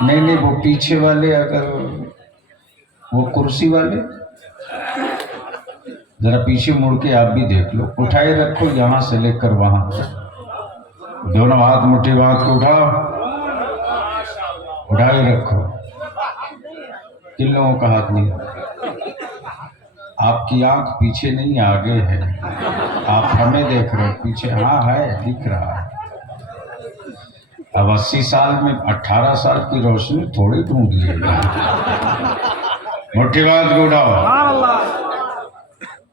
नहीं नहीं, वो पीछे वाले, अगर वो कुर्सी वाले जरा पीछे मुड़ के आप भी देख लो। उठाए रखो यहाँ से लेकर वहां, दोनों हाथ मुट्ठी बांध को उठाओ, उठाए रखो। किन लोगों का हाथ नहीं? आपकी आंख पीछे नहीं आगे है, आप हमें देख रहे हो, पीछे हाँ है, दिख रहा है। अब 80 साल में 18 साल की रोशनी थोड़ी ढूंढिएगा। मुट्ठी बांध को उठाओ।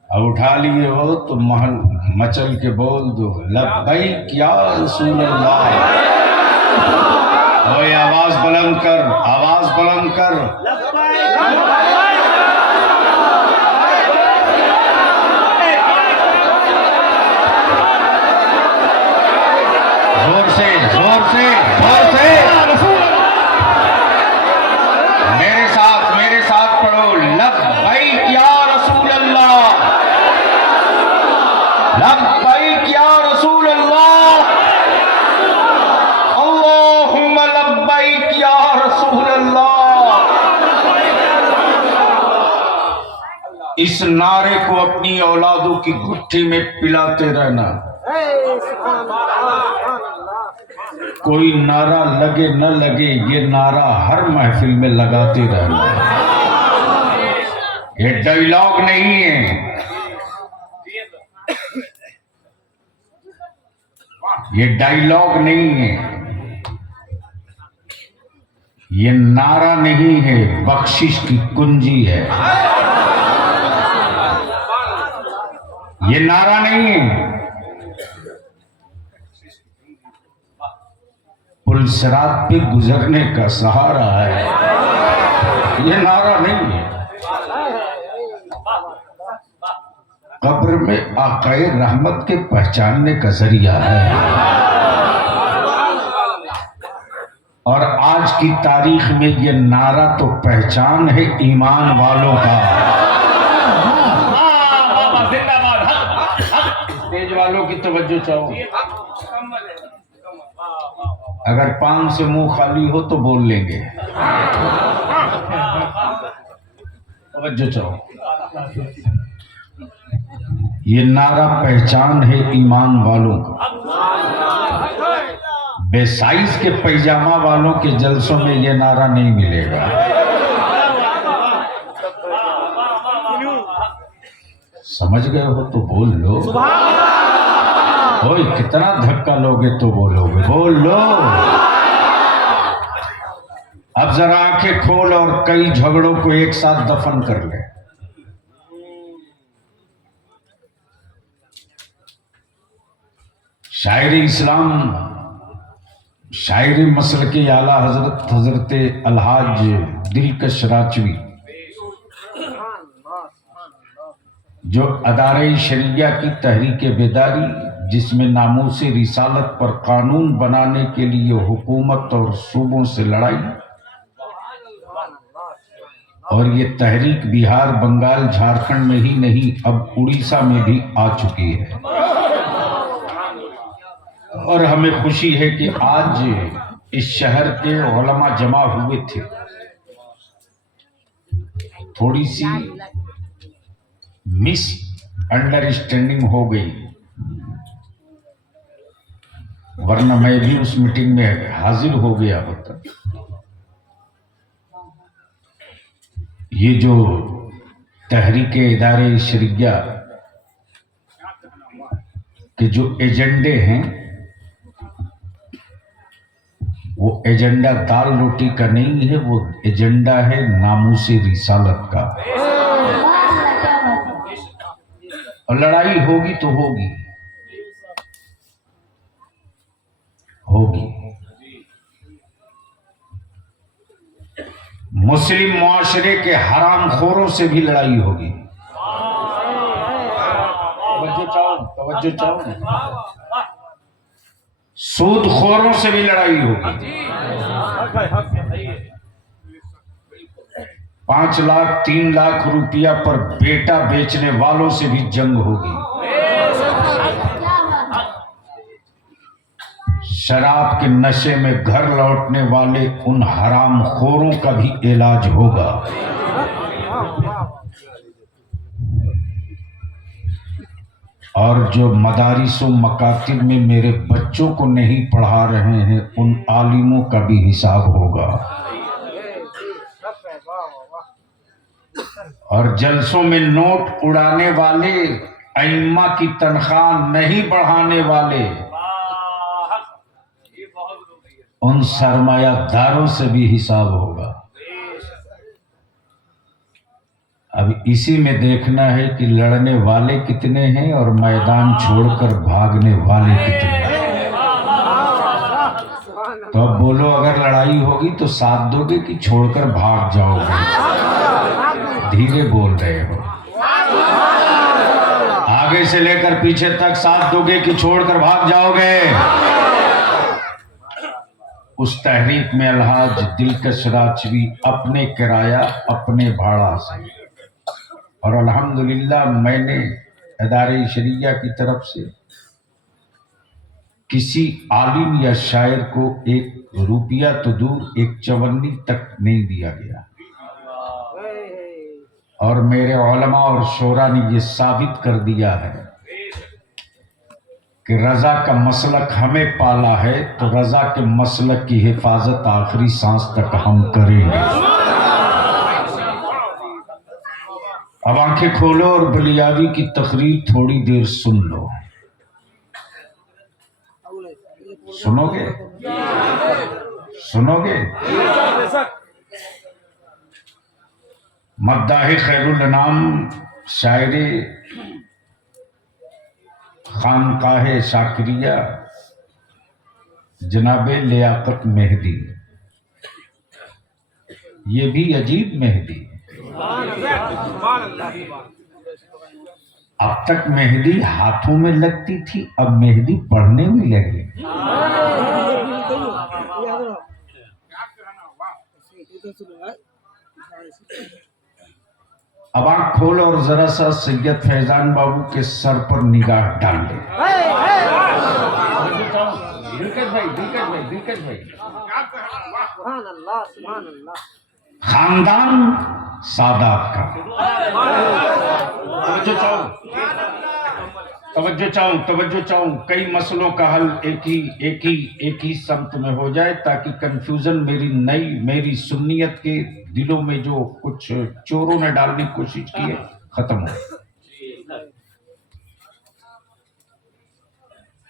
अब उठा लिए हो तो महल मचल के बोल दो, लब्बैक या रसूल अल्लाह। ओए आवाज बुलंद कर, आवाज बुलंद कर। जोर से, जोर से, जोर से। मेरे साथ पढ़ो, लब्बैक या रसूल अल्लाह, लब्बैक या रसूल अल्लाह, अल्लाहुम्मा लब्बैक या रसूल अल्लाह। इस नारे को अपनी औलादों की गुट्ठी में पिलाते रहना। कोई नारा लगे न लगे, ये नारा हर महफिल में लगाते रहना। ये डायलॉग नहीं है, ये डायलॉग नहीं है, ये नारा नहीं है, बख्शिश की कुंजी है। ये नारा नहीं है, पुल सिरात पे गुजरने का सहारा है। ये नारा नहीं है, कब्र में आकाए रहमत के पहचानने का जरिया है। और आज की तारीख में ये नारा तो पहचान है ईमान वालों का। तेज वालों की तवज्जो चाहो। अगर पान से मुंह खाली हो तो बोल लेंगे, तवज्जो चाहो। ये नारा पहचान है ईमान वालों का। बेसाइज के पैजामा वालों के जलसों में ये नारा नहीं मिलेगा। समझ गए हो तो बोल लो। ओए कितना धक्का लोगे तो बोलोगे, बोल लो। अब जरा आंखें खोल और कई झगड़ों को एक साथ दफन कर ले। शायर इस्लाम, शायर मसल के आला हजरत अलहाज दिलकश राजवी, जो अदारे शरिया की तहरीक बेदारी, जिसमें नामूसे रिसालत पर कानून बनाने के लिए हुकूमत और सूबों से लड़ाई, और ये तहरीक बिहार, बंगाल, झारखंड में ही नहीं अब उड़ीसा में भी आ चुकी है। और हमें खुशी है कि आज इस शहर के उलमा जमा हुए थे। थोड़ी सी मिस अंडरस्टैंडिंग हो गई, वरना मैं भी उस मीटिंग में हाजिर हो गया होता। ये जो तहरीक इदारे शरिया के जो एजेंडे हैं, वो एजेंडा दाल रोटी का नहीं है, वो एजेंडा है नामूसे रिसालत का। और लड़ाई होगी तो होगी, होगी। मुस्लिम मुआशरे के हरामखोरों से भी लड़ाई होगी। तवज्जो चाहो। सूदखोरों से भी लड़ाई होगी। 5 लाख 3 लाख रुपया पर बेटा बेचने वालों से भी जंग होगी। शराब के नशे में घर लौटने वाले उन हराम खोरों का भी इलाज होगा। और जो मदारिसों मकातिब में मेरे बच्चों को नहीं पढ़ा रहे हैं उन आलिमों का भी हिसाब होगा। और जलसों में नोट उड़ाने वाले, अइम्मा की तनख्वाह नहीं बढ़ाने वाले, उन सरमायादारों से भी हिसाब होगा। अब इसी में देखना है कि लड़ने वाले कितने हैं और मैदान छोड़कर भागने वाले कितने हैं। तो अब बोलो, अगर लड़ाई होगी तो साथ दोगे कि छोड़कर भाग जाओगे? धीरे बोल रहे हो। आगे से लेकर पीछे तक साथ दोगे कि छोड़कर भाग जाओगे? उस तहरीक में अलहाज दिलकश राजवी अपने किराया अपने भाड़ा से, और अल्हम्दुलिल्लाह मैंने इदारे शरिया की तरफ से किसी आलिम या शायर को एक रुपया तो दूर एक चवन्नी तक नहीं दिया गया। और मेरे उलमा और शोरा ने ये साबित कर दिया है कि रजा का मसलक हमें पाला है, तो रजा के मसलक की हिफाजत आखिरी सांस तक हम करेंगे। अब आंखें खोलो और बलियावी की तकरीर थोड़ी देर सुन लो। सुनोगे? सुनोगे? मद्दाह खैरुल अनाम शायरे खानकाहे शाकिरिया जनाबे लियाकत मेहदी, ये भी अजीब मेहदी। अब तक मेहंदी हाथों में लगती थी, अब मेहंदी पढ़ने में लगी। अब आंख खोल और जरा सा सैयद फैजान बाबू के सर पर निगाह डाल ले। खानदान सादात का, तवज्जो चाहूं, कई मसलों का हल एक ही संत में हो जाए, ताकि कंफ्यूजन मेरी सुन्नियत के दिलों में जो कुछ चोरों ने डालने की कोशिश की है खत्म हो।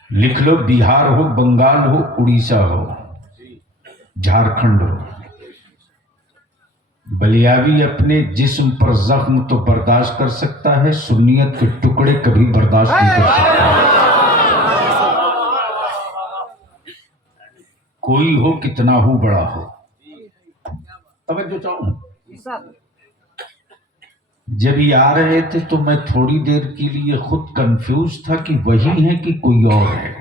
लिख लो, बिहार हो, बंगाल हो, उड़ीसा हो, झारखंड हो, बलियावी अपने जिस्म पर जख्म तो बर्दाश्त कर सकता है, सुन्नियत के टुकड़े कभी बर्दाश्त नहीं कर सकता। कोई हो, कितना हो, बड़ा हो। तवज्जो चाहूं, जब ये आ रहे थे तो मैं थोड़ी देर के लिए खुद कंफ्यूज था कि वही है कि कोई और है।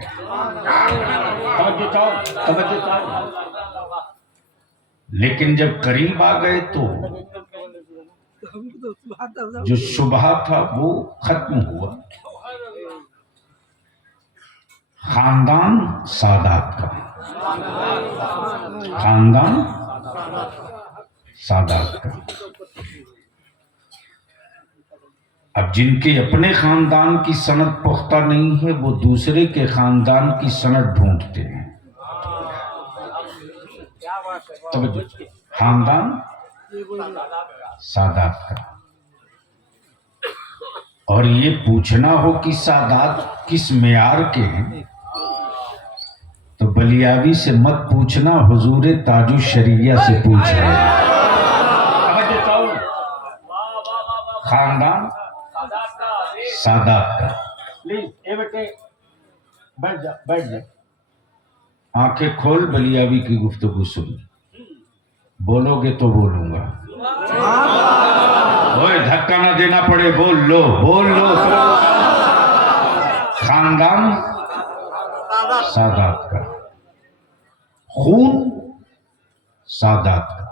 तवज्जो चाहूं। लेकिन जब करीब आ गए तो जो शुबहा था वो खत्म हुआ। खानदान सादात का, खानदान सादात का। अब जिनके अपने खानदान की सनद पुख्ता नहीं है, वो दूसरे के खानदान की सनद ढूंढते हैं। खानदान सादात का। और ये पूछना हो कि सादात किस मेयार के हैं, तो बलियावी से मत पूछना, हुजूर ताजु शरिया से पूछना। खानदान सादात का। प्लीज ए बेटे बैठ जा। आंखें खोल, बलियावी की गुफ्तगू सुन। बोलोगे तो बोलूंगा। ओए, धक्का ना देना पड़े, बोल लो। खानदान सादात का, खून सादात का,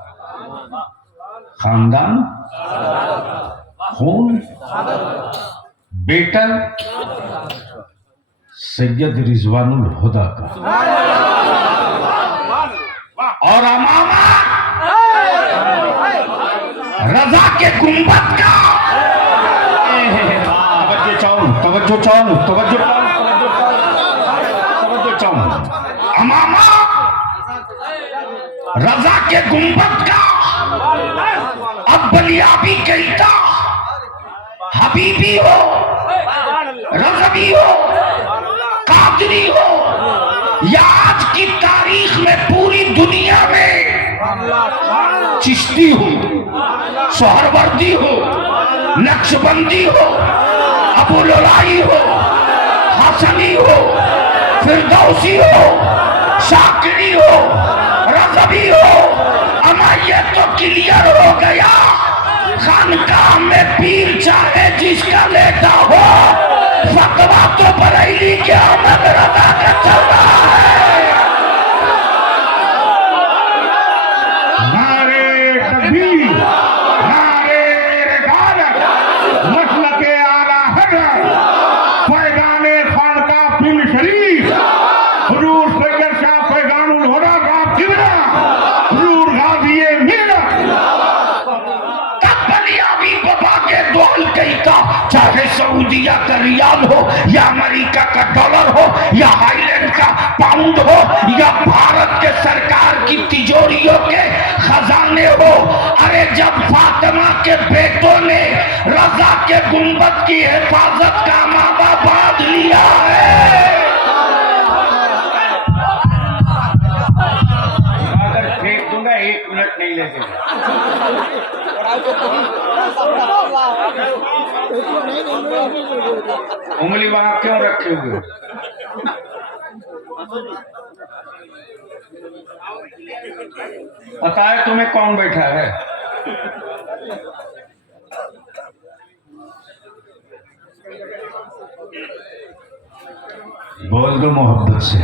खानदान खून। बेटा सैयद रिजवानुल हुदा का। के गुंबद का तवज्जो चाहूं अमामा रजा के गुंबद का अब्बलियाबी कहता हबीबी हो रज़वी हो कादरी हो या आज की तारीख में पूरी दुनिया में चिश्ती हो सोहरवर्दी हो नक्शबंदी हो अबू लुलाई हो हसनी हो फिरदौसी हो शाकिरी हो रज़वी हो अमा ये तो क्लियर हो गया खानकाह में पीर चाहे जिसका लेता हो फतवा तो बरेली के अहमद रजा का चल रहा है। नारे तकबीर नारे रिसालत मसलके आला हज़रत फैज़ाने खानकाह पिंड शरीफ हुजूर सैयद शाह फैज़ानुल हुदा साहब किबला हुजूर गाज़ीए मिल्लत बाबा के दोल कहता चाहे सऊदिया का रियाल हो या अमेरिका का डॉलर हो या हाईलैंड का पाउंड हो या भारत के सरकार की तिजोरियों के खजाने हो। अरे जब फातिमा के बेटों ने रजा के गुंबद की हिफाजत का मामा बांध लिया है। अगर फेंक दूंगा 1 मिनट नहीं लगेगा। उंगली वहां क्यों रखे हुए? पता है तुम्हें कौन बैठा है? बोल दो मोहब्बत से,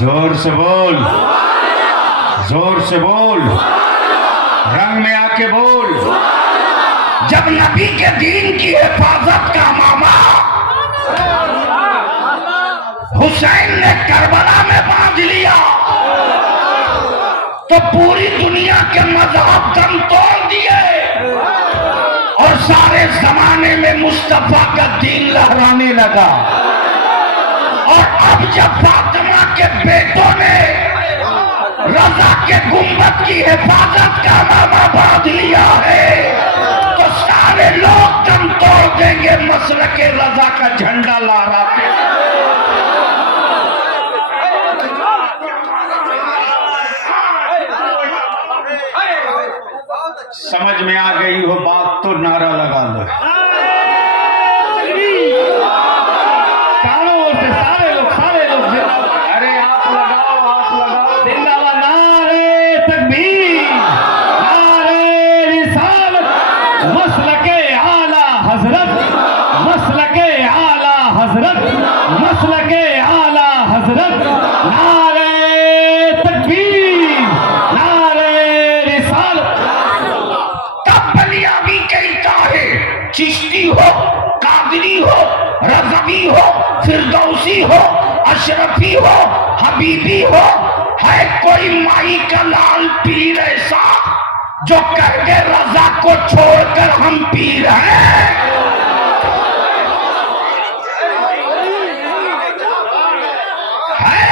जोर से बोल, जोर से बोल, रंग में आके बोल। जब नबी के दीन की हिफाजत का मामा हुसैन ने करबला में बांध लिया तो पूरी दुनिया के मजहब दम तोड़ दिए और सारे जमाने में मुस्तफा का दीन लहराने लगा। और अब जब फातिमा के बेटों ने रजा के गुंबद की हिफाजत का मामा बांध लिया है तो सारे लोग दम तोड़ देंगे मसलक के रजा का झंडा लहराते। समझ में आ गई हो बात तो नारा लगा लो। चारों ओर से सारे लोग अरे आप लगाओ जिंदाबाद। नारे तकबीर नारे रिसालत मसलके आला हजरत मसलके आला हजरत मसलके आला हजरत। नारे तकबीर नारे रिसालत। तब्बलियाबी कहता है चिश्ती हो कादरी हो रज़वी हो फिरदौसी हो अशरफी हो हबीबी हो है कोई माई का लाल पीर ऐसा जो कह दे रजा को छोड़कर हम पीर हैं। है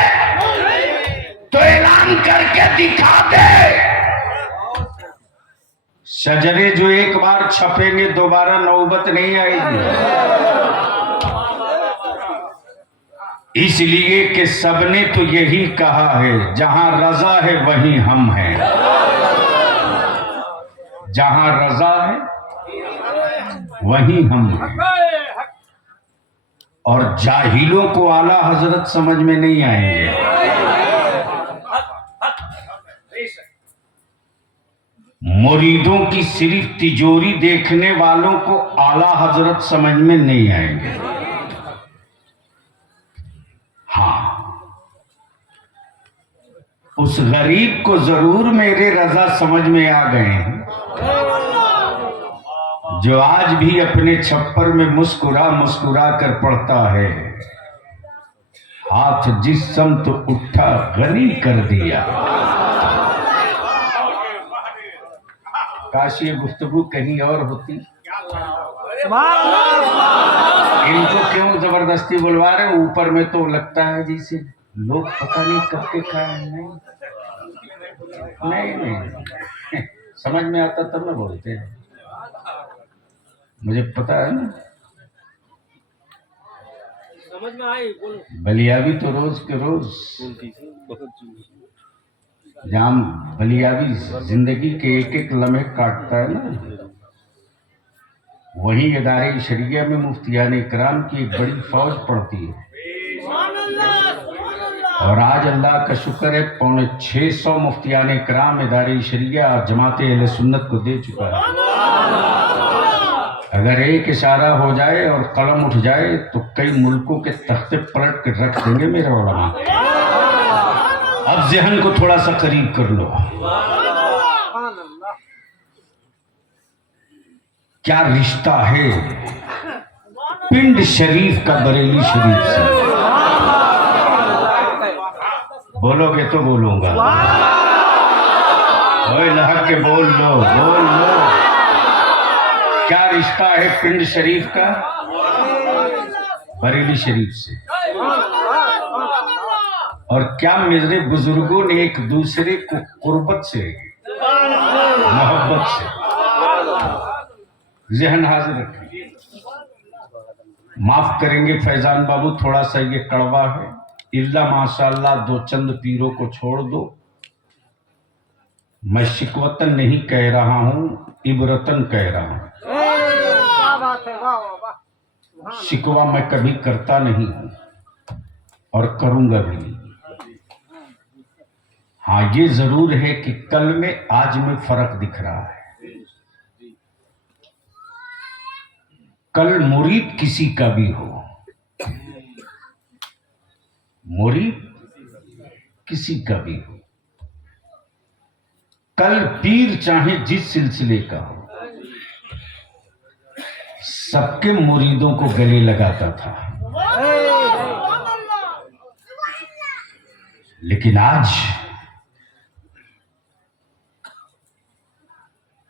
तो ऐलान करके दिखा दे। शजरे जो एक बार छपेंगे दोबारा नौबत नहीं आएगी, इसलिए कि सबने तो यही कहा है जहां रजा है वहीं हम हैं। जहां रजा है वहीं हम हैं। और जाहिलों को आला हजरत समझ में नहीं आएंगे। मुरीदों की सिर्फ तिजोरी देखने वालों को आला हजरत समझ में नहीं आएंगे। हाँ, उस गरीब को जरूर मेरे रजा समझ में आ गए हैं जो आज भी अपने छप्पर में मुस्कुरा मुस्कुरा कर पढ़ता है, हाथ जिस समत उठा गनी कर दिया। काश ये गुफ्तगू कहीं और होती। इनको क्यों जबरदस्ती बुलवा रहे? ऊपर में तो लगता है जैसे लोग पता नहीं कब के खाए। नहीं समझ में आता तब ना बोलते हैं, मुझे पता है ना। समझ में आई बोलो। बलियाबी तो रोज के रोज, जहाँ बलियाबी जिंदगी के एक एक लम्हे काटता है ना, वहीं इदारे शरिया में मुफ्तियान इकराम की एक बड़ी फौज पड़ती है। और आज अल्लाह का शुक्र है 650 मुफ्तियान इकराम इदारे शरिया और जमात अहले सुन्नत को दे चुका है। अगर एक इशारा हो जाए और कलम उठ जाए तो कई मुल्कों के तख्ते पलट के रख देंगे मेरे उलमा। अब ज़हन को थोड़ा सा करीब कर लो। क्या रिश्ता है पिंड शरीफ का बरेली शरीफ से? बोलोगे तो बोलूंगा। ओए लहक के बोल लो, बोल लो। क्या रिश्ता है पिंड शरीफ का बरेली शरीफ से? और क्या मेरे बुजुर्गों ने एक दूसरे को कुर्बत से, मोहब्बत से, जहन हाजिर रखें। माफ करेंगे फैजान बाबू, थोड़ा सा ये कड़वा है। इल्ला माशाल्लाह दो चंद पीरों को छोड़ दो। मैं शिकवतन नहीं कह रहा हूं, इबरतन कह रहा हूं। शिकवा मैं कभी करता नहीं हूं और करूंगा भी नहीं। हाँ ये जरूर है कि कल में आज में फर्क दिख रहा है। कल मुरीद किसी का भी हो, मुरीद किसी का भी हो, कल पीर चाहे जिस सिलसिले का हो, सबके मुरीदों को गले लगाता था। लेकिन आज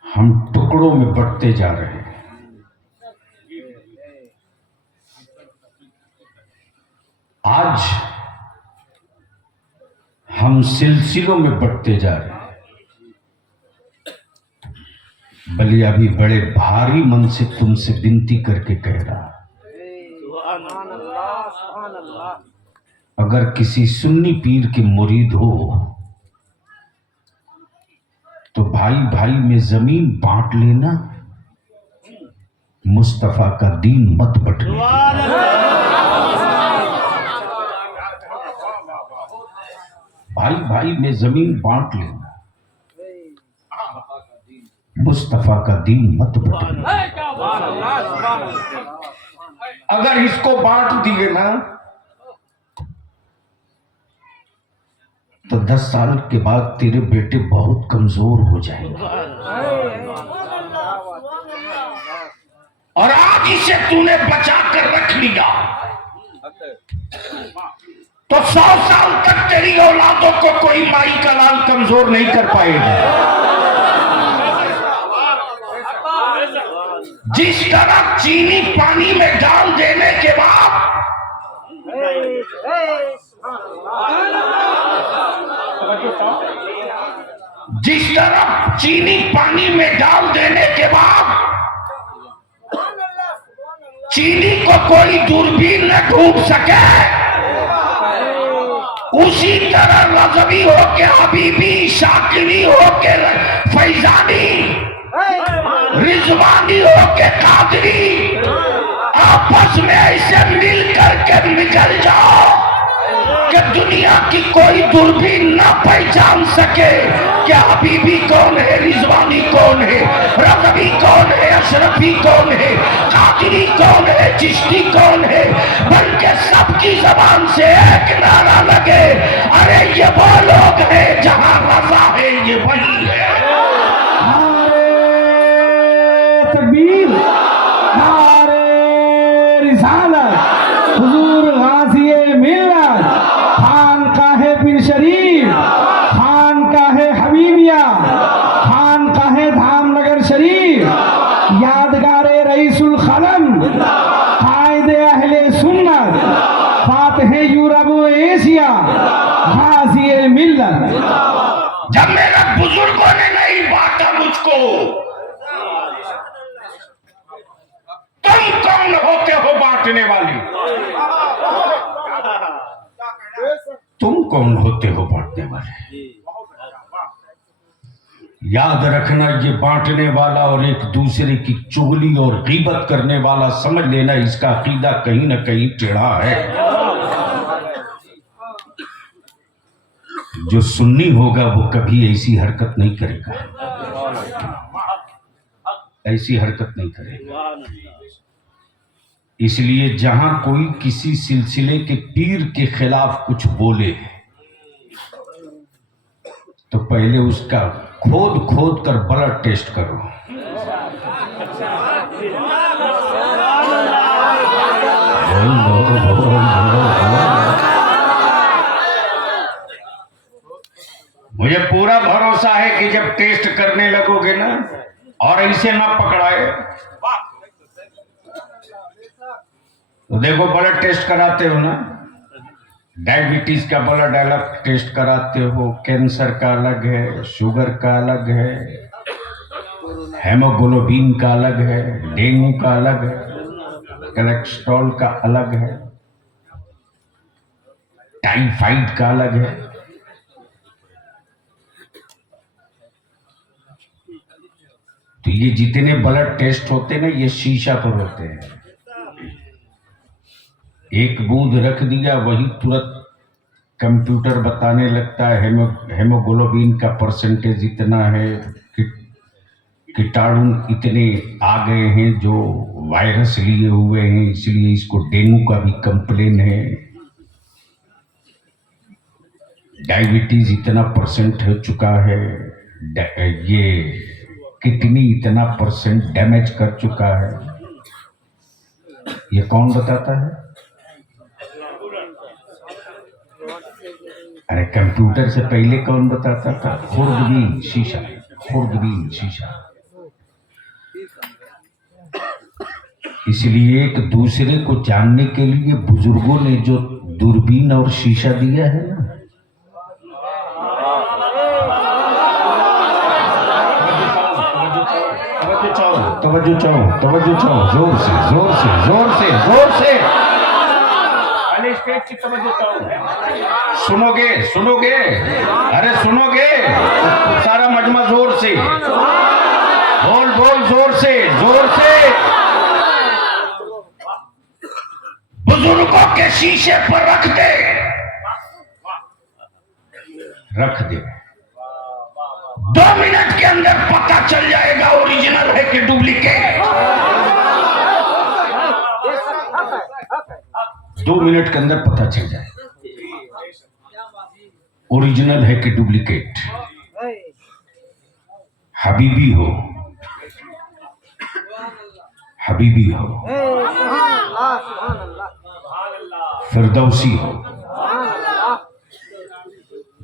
हम टुकड़ों में बंटते जा रहे हैं। आज हम सिलसिलों में बढ़ते जा रहे हैं। बलिया भी बड़े भारी मन से तुमसे विनती करके कह रहा, अगर किसी सुन्नी पीर के मुरीद हो तो भाई भाई में जमीन बांट लेना, मुस्तफा का दीन मत बटना। भाई भाई में जमीन बांट लेना, मुस्तफा का दीन मत बटना। अगर इसको बांट दिए ना तो 10 साल के बाद तेरे बेटे बहुत कमजोर हो जाएंगे। और आज इसे तूने बचा कर रख लिया तो 100 साल तक तेरी औलादों को कोई माई का लाल कमजोर नहीं कर पाएगा। जिस तरह चीनी पानी में डाल देने के बाद जिस तरह चीनी पानी में डाल देने के बाद चीनी को कोई दूरबीन न ढूंढ सके, उसी तरह रज़वी हो के हबीबी, शाकिरी हो के फैजानी, रिजवानी हो के कादरी, आपस में ऐसे मिल करके निकल जाओ कि दुनिया की कोई दूरबीन ना पहचान सके कि हबीबी कौन है, रिजवानी कौन है, रज़वी कौन है, अशरफी कौन है, कादरी कौन है, चिश्ती कौन है, बल्कि सबकी जबान से एक नारा लगे, अरे ये वो लोग हैं जहां रज़ा है, ये वही है। तकबीर, नारे रिसालत, हुजूर गाज़ी मिल्लत, खानकाहे पीर शरीफ, खानकाहे हबीबिया, खानकाहे धामनगर गाजिए मिल्लत। जब मेरे बुजुर्गों ने नहीं बांटा मुझको, तुम कौन होते हो बांटने वाले? तुम कौन होते हो बांटने वाले? याद रखना, ये बांटने वाला और एक दूसरे की चुगली और गीबत करने वाला, समझ लेना इसका अकीदा कहीं ना कहीं टेढ़ा है। जो सुन्नी होगा वो कभी ऐसी हरकत नहीं करेगा, ऐसी हरकत नहीं करेगा। इसलिए जहां कोई किसी सिलसिले के पीर के खिलाफ कुछ बोले तो पहले उसका खोद खोद कर ब्लड टेस्ट करो। मुझे पूरा भरोसा है कि जब टेस्ट करने लगोगे ना और ऐसे ना पकड़ाए तो देखो, ब्लड टेस्ट कराते हो ना, डायबिटीज का ब्लड अलग टेस्ट कराते हो, कैंसर का अलग है, शुगर का अलग है, हेमोग्लोबिन का अलग है, डेंगू का अलग है, कोलेस्ट्रॉल का अलग है, टाइफाइड का अलग है। तो ये जितने ब्लड टेस्ट होते हैं ना, ये शीशा पर होते हैं। एक बूंद रख दिया, वही तुरंत कंप्यूटर बताने लगता है हेमोग्लोबिन का परसेंटेज इतना है, कीटाणु इतने आ गए हैं जो वायरस लिए हुए हैं, इसलिए इसको डेंगू का भी कंप्लेन है, डायबिटीज इतना परसेंट हो चुका है, ये किडनी इतना परसेंट डैमेज कर चुका है। ये कौन बताता है? अरे कंप्यूटर से पहले कौन बताता था? खुर्दबीन शीशा, खुर्दबीन शीशा। इसलिए एक दूसरे को जानने के लिए बुजुर्गों ने जो दूरबीन और शीशा दिया है ना, तवज्जो चाहो, जोर से जोर से जोर से जोर से स्टेज की तवज्जो चाहो। सुनोगे सुनोगे, अरे सुनोगे, सारा मजमा जोर से बोल बोल, जोर से जोर से। बुजुर्गों के शीशे पर रख दे, रख दे, 2 मिनट के अंदर पता चल जाएगा ओरिजिनल है कि डुप्लीकेट। 2 मिनट के अंदर पता चल जाए ओरिजिनल है कि डुप्लीकेट। हबीबी हो, हबीबी हो, फिरदौसी हो,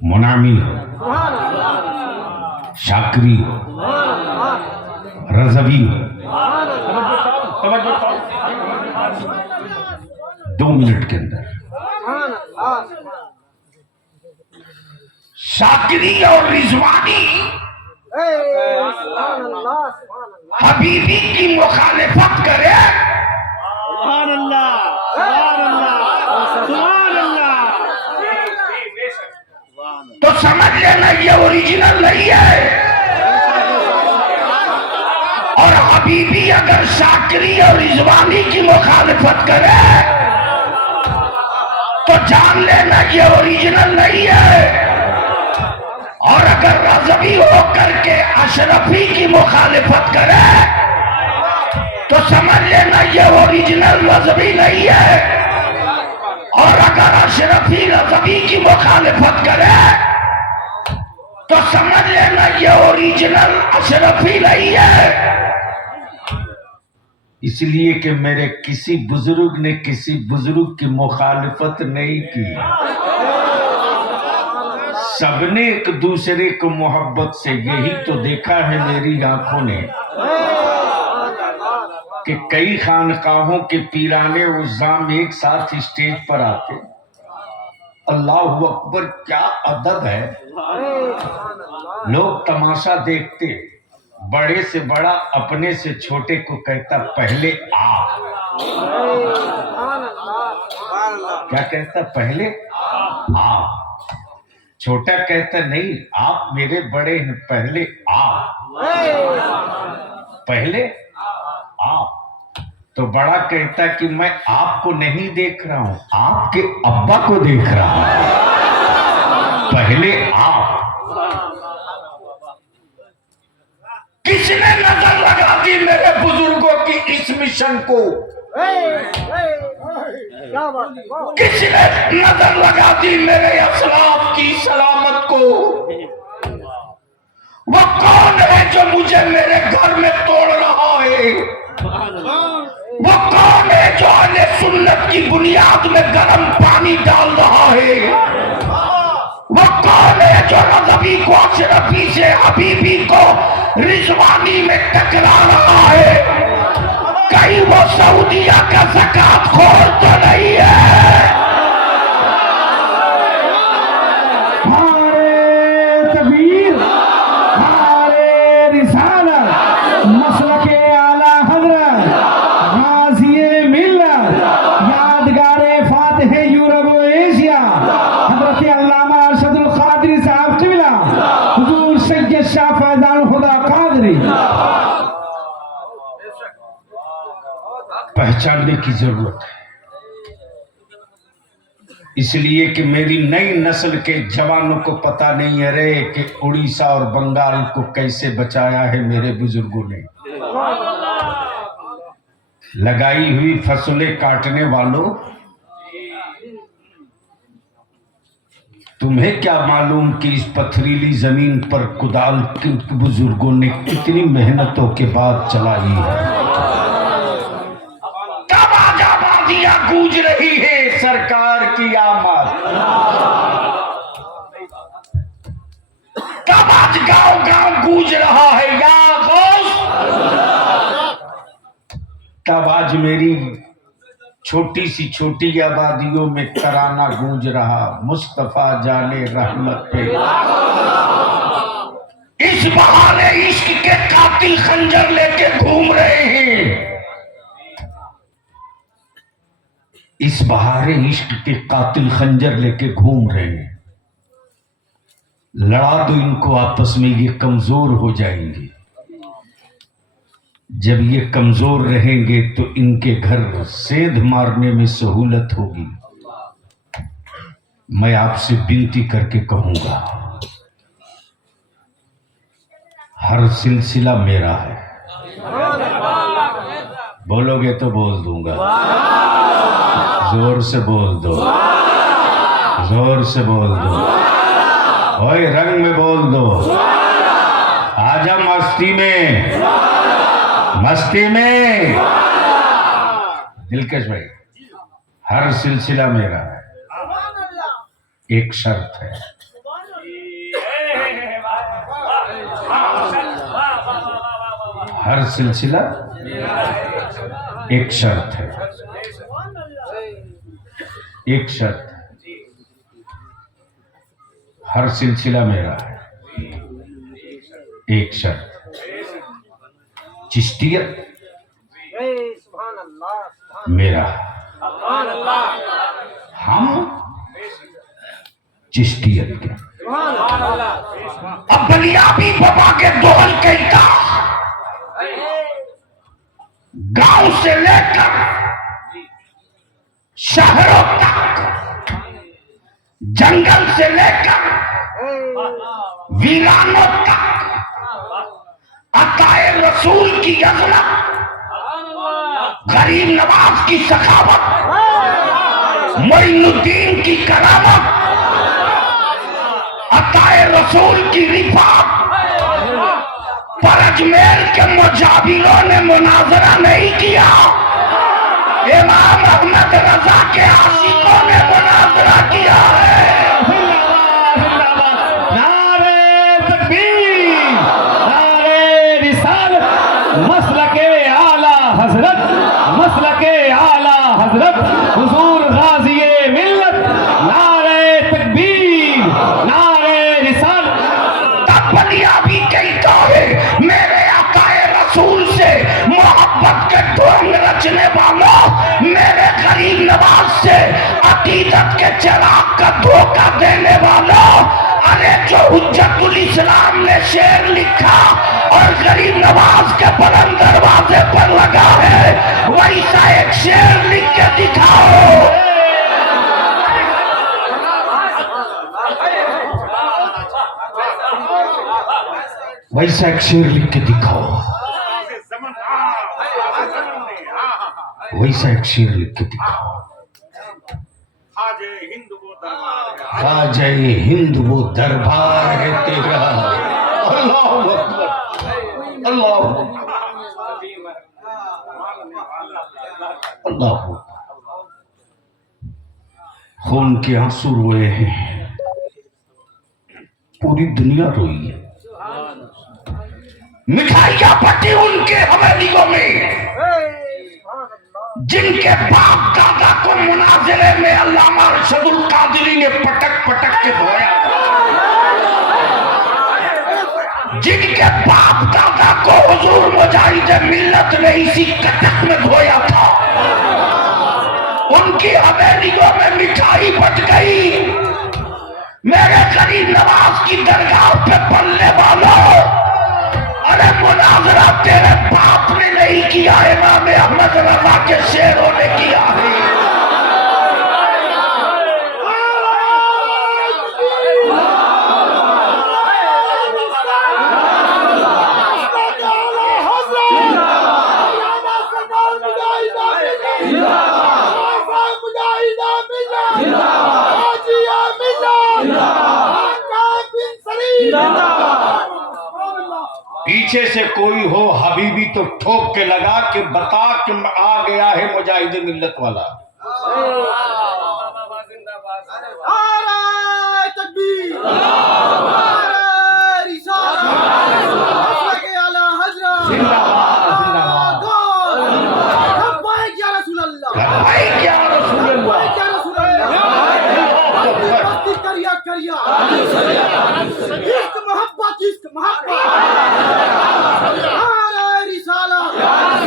मुनामी हो, शाकरी हो, रजवी हो, 2 मिनट के अंदर। शाकरी और रिजवानी हबीबी की मुखालिफत करे तो समझ लेना ये ओरिजिनल नहीं है। और हबीबी अगर शाकरी और रिजवानी की मुखालिफत करे तो जान लेना ये ओरिजिनल नहीं है। और अगर रज़वी होकर के अशरफी की मुखालिफत करे तो समझ लेना ये ओरिजिनल रज़वी नहीं है। और अगर अशरफी रज़वी की मुखालिफत करे तो समझ लेना ये ओरिजिनल अशरफी नहीं है। इसलिए कि मेरे किसी बुजुर्ग ने किसी बुजुर्ग की मुखालिफत नहीं की, सबने एक दूसरे को मोहब्बत से, यही तो देखा है मेरी आंखों ने कि कई खानकाहों के पीराने उज़्ज़ाम एक साथ स्टेज पर आते अल्लाह अकबर, क्या अदब है। लोग तमाशा देखते, बड़े से बड़ा अपने से छोटे को कहता पहले आ। क्या कहता? पहले आ। छोटा कहता नहीं, आप मेरे बड़े हैं, पहले आ। पहले आ। तो बड़ा कहता कि मैं आपको नहीं देख रहा हूं, आपके अब्बा को देख रहा हूं, पहले आप। किसने नजर लगा दी मेरे बुजुर्गों की इस मिशन को? किसने नजर लगा दी मेरे असलाफ की सलामत को? वो कौन है जो मुझे मेरे घर में तोड़ रहा है? वो कौन है जो अहले सुन्नत की बुनियाद में गर्म पानी डाल रहा है? वो कौन है जो नजबी को अशरफी से हबीबी को रिजवानी में टकरा रहा है? कहीं वो सऊदिया का ज़कात खोर तो नहीं है? नारे तकबीर, नारे रिसालत, मसलके आला हजरत, गाज़िए मिल्लत, यादगारे फातिह यूरोप व एशिया, हजरत अल्लामा अरशदुल कादरी साहब क़िबला, हुजूर सैयद शाह फैज़ान खुदा कादरी। पहचानने की जरूरत है, इसलिए कि मेरी नई नस्ल के जवानों को पता नहीं है रे कि उड़ीसा और बंगाल को कैसे बचाया है मेरे बुजुर्गों ने। लगाई हुई फसलें काटने वालों, तुम्हें क्या मालूम कि इस पथरीली जमीन पर कुदाल के बुजुर्गों ने कितनी मेहनतों के बाद चलाई है। कब आजादियां गूंज रही है सरकार की आमद, कब आज गांव गांव गूंज रहा है या गौस, तब आज मेरी छोटी सी छोटी आबादियों में तराना गूंज रहा, मुस्तफा जाने रहमत पे। इस बहाने इश्क के कातिल खंजर लेके घूम रहे हैं, इस बहारे इश्क के कातिल खंजर लेके घूम रहे हैं। लड़ा दो इनको आपस में, ये कमजोर हो जाएंगे। जब ये कमजोर रहेंगे तो इनके घर सेध मारने में सहूलत होगी। मैं आपसे विनती करके कहूंगा, हर सिलसिला मेरा है। बोलोगे तो बोल दूंगा, जोर से बोल दो, जोर से बोल दो, ओए रंग में बोल दो, आजा मस्ती में, मस्ती में। दिलकश भाई, हर सिलसिला मेरा है, एक शर्त है। हर सिलसिला एक शर्त है, एक शर्त है। हर सिलसिला मेरा है, एक शर्त, चिश्तियत मेरा, हम चिश्तियत के। अब बलियाबी बाबा के दोहल कहता, गांव से लेकर शहरों तक, जंगल से लेकर वीरानों तक, अताए रसूल की अजमत, गरीब नवाज की सखावत, मोइनुद्दीन की करामत, अताए रसूल की रिफात पर अजमेर के मुजाहिरों ने मुनाजरा नहीं किया, इमाम अहमद रजा के आशिकों ने मुनाजरा किया है। नारे तकबीर, नारे रिसालत, मसलके आला हजरत, मसलके आला हजरत, हुजूर गाज़िए मिल्लत, नारे मिल्लत के चिराग का धोखा देने वालों, अरे जो हुज्जतुल इस्लाम ने शेर लिखा और गरीब नवाज के बुलंद दरवाजे पर लगा है, वैसा एक शेर लिख के दिखाओ। वैसा एक शेर लिख के दिखाओ, वैसा एक शेर लिख के दिखाओ। आ जाए हिंद वो दरबार है तेरा। अल्लाह अकबर, अल्लाह अल्लाह। खून के आंसू रोए हैं, पूरी दुनिया रोई है। मिठाइयां बटी उनके हवेलियों में, जिनके बाप दादा को मुनाजिरे में अल्लामा अरशदुल कादरी ने पटक पटक के धोया, जिनके बाप दादा को हुजूर मुजाहिद मिल्लत ने इसी कटक में धोया था, उनकी हवेलियों में मिठाई बट गई। मेरे गरीब नवाज की दरगाह पे पलने वालों, अरे मुनाजरा तेरे बाप ने नहीं किया, इमाम अहमद रजा के शेरों ने किया है। पीछे से कोई हो हबीबी तो ठोक के लगा के बता कि आ गया है मुजाहिद मिल्लत वाला।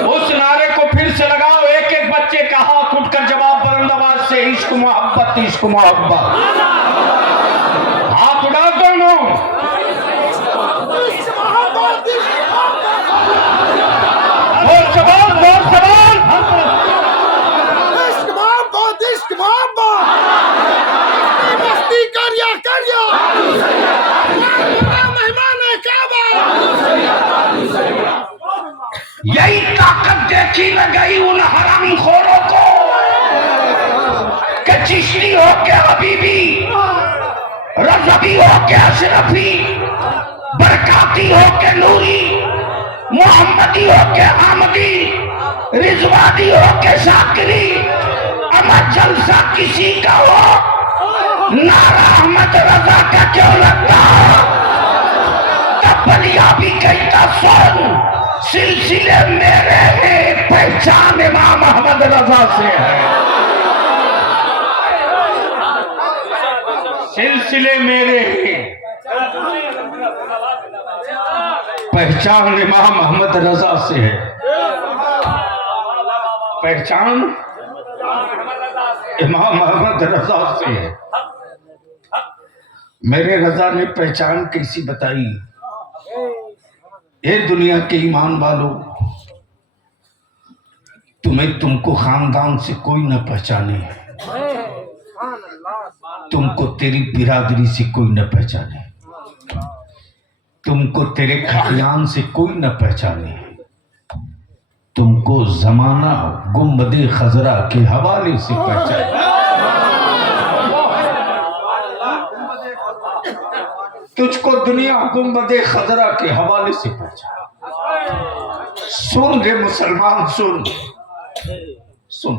उस नारे को फिर से लगाओ, एक एक बच्चे का हाथ उठकर जवाब बुलंद आवाज से, इश्क मोहब्बत, इश्क मोहब्बत। हाथ उठाओ दोनों। बोल सवाल, बोल सवाल। इश्क मोहब्बत, इश्क मोहब्बत। मस्ती करिया करिया। मेहमान है काबा। यही ताकत देखी न गई उन हरामखोरों को कि चिश्ती हो के हबीबी, रज़वी हो के अशरफी, बरकाती हो के नूरी, मोहम्मदी हो के आमदी, रिजवानी हो के शाकिरी, अमर जलसा किसी का हो, नारा अहमद रजा का क्यों लगता? तब बलिया भी कहता सुन, सिलसिले मेरे हैं, पहचान इमाम अहमद रजा से है। सिलसिले मेरे हैं, पहचान इमाम अहमद रजा से है। पहचान इमाम अहमद रजा से है। मेरे रजा ने पहचान कैसी बताई? ये दुनिया के ईमान वालों, तुम्हें तुमको खानदान से कोई न पहचाने, तुमको तेरी बिरादरी से कोई न पहचाने, तुमको तेरे खानदान से कोई न पहचाने, तुमको जमाना गुंबदे खजरा के हवाले से पहचाने। तुझको दुनिया गुंबदे खजरा के हवाले से पहचान। सुन रे मुसलमान, सुन सुन।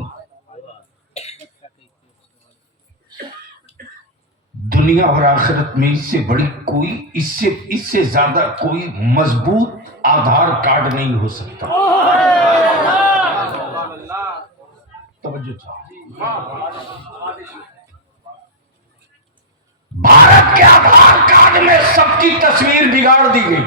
दुनिया और आखिरत में इससे बड़ी कोई, इससे ज्यादा कोई मजबूत आधार कार्ड नहीं हो सकता। तवज्जो भारत के आधार कार्ड में सबकी तस्वीर बिगाड़ दी गई।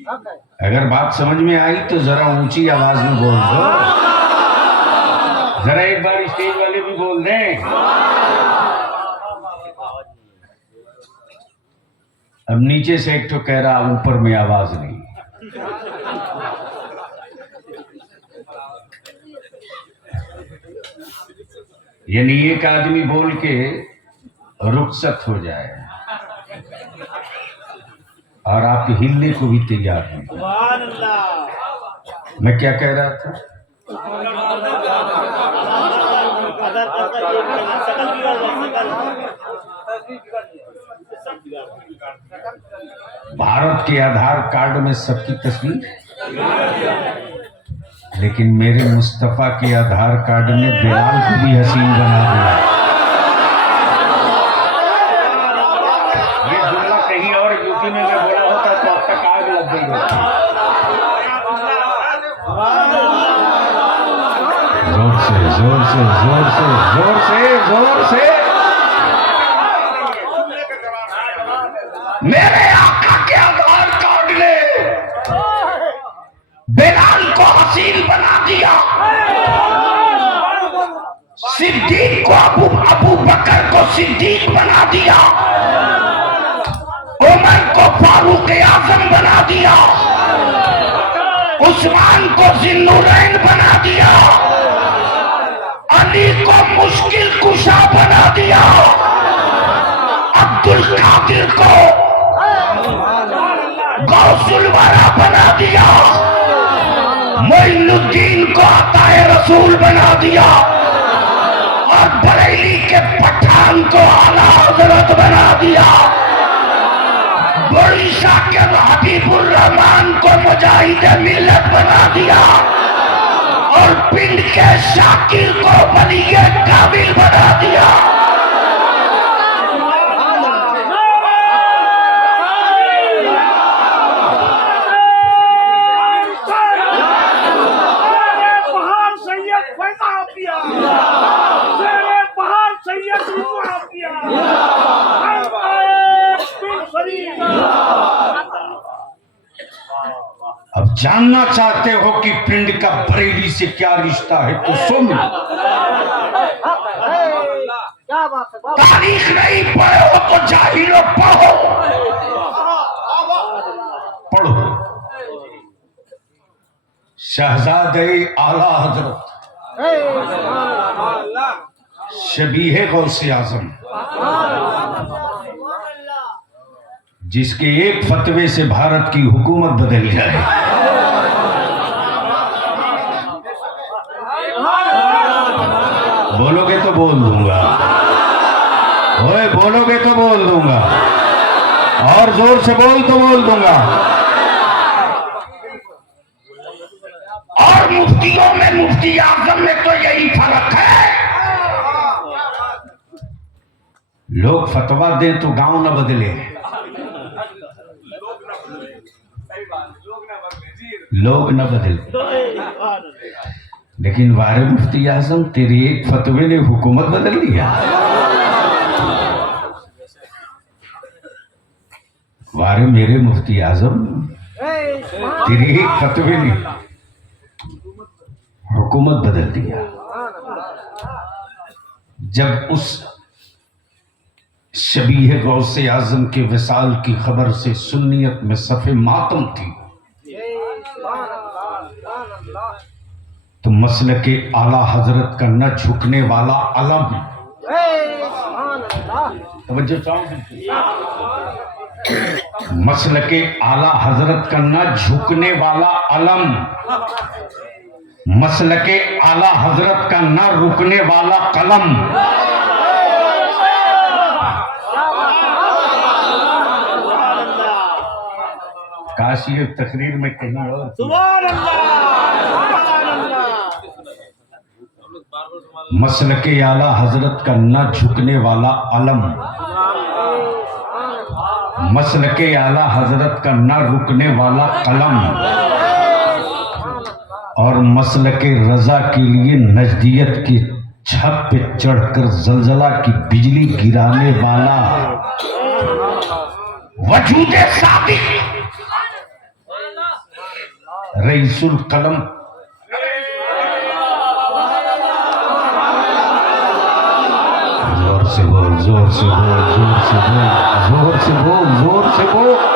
अगर बात समझ में आई तो जरा ऊंची आवाज में बोल दो, जरा एक बार स्टेज वाले भी बोल दें। अब नीचे से एक तो कह रहा ऊपर में आवाज नहीं। यानी एक आदमी बोल के रुखसत हो जाए और आप हिलने को भी तैयार हैं। मैं क्या कह रहा था? भारत के आधार कार्ड में सबकी तस्वीर, लेकिन मेरे मुस्तफा के आधार कार्ड ने बिलाल को भी हसीन बना दिया। ये जुमला कहीं और यूपी में मैं बोला होता तो अब तक आग लग गई होती। जोर से जोर से जोर से जोर से जोर से। मेरे आका के आधार कार्ड ने बिलाल को हसीन बना दिया, सिद्दीक को अबू बकर को सिद्दीक बना दिया, उमर को फारूक आजम बना दिया, उस्मान को जिन्नुरैन बना दिया, अली को मुश्किल कुशा बना दिया, अब्दुल कादिर को गौसुल वाला बना दिया, मोइनुद्दीन को अताए रसूल बना दिया और बरेली के पठान को आला हजरत बना दिया, उड़ीसा के हबीबुर रहमान को मुजाहिद मिल्लत बना दिया और पिंड के शाकिर को वलीए काबिल बना दिया। अब जानना चाहते हो कि पिंड का बरेली से क्या रिश्ता है तो सुन। तारीख नहीं पढ़े हो तो जाहिलो पढ़ो। पढ़ो। शहजादे आला हजरत शबीहे गौसे आजम, जिसके एक फतवे से भारत की हुकूमत बदल जाए। बोलोगे तो बोल दूंगा, ओए बोलोगे तो बोल दूंगा, और जोर से बोल तो बोल दूंगा। और मुफ्तियों में मुफ्ती आजम में तो यही फर्क है, लोग फतवा दें तो गांव न बदले, लोग न बदले, लेकिन वारे मुफ्ती आजम तेरे एक फतवे ने हुकूमत बदल दिया। वारे मेरे मुफ्ती आजम तेरे एक फतवे ने हुकूमत बदल दिया। जब उस शबीह गौसे आजम के विसाल की खबर से सुन्नियत में सफ़े मातम थी, तो मसलके आला हजरत का न झुकने वाला अलम, मसलके आला हजरत का न झुकने वाला अलम, मसलके आला हजरत का न रुकने वाला कलम, काश ये तकरीर में कहीं और। मसलके आला हजरत का न झुकने वाला अलम, मसलके आला हजरत का न रुकने वाला कलम, और मसलके रजा के लिए नजदियत की छत पे चढ़कर जलजला की बिजली गिराने वाला वजूदे सादिक रईसुल कलम, जोर से बोल, जोर से बोल, जोर से बोल, जोर से बोल, जोर से बोल।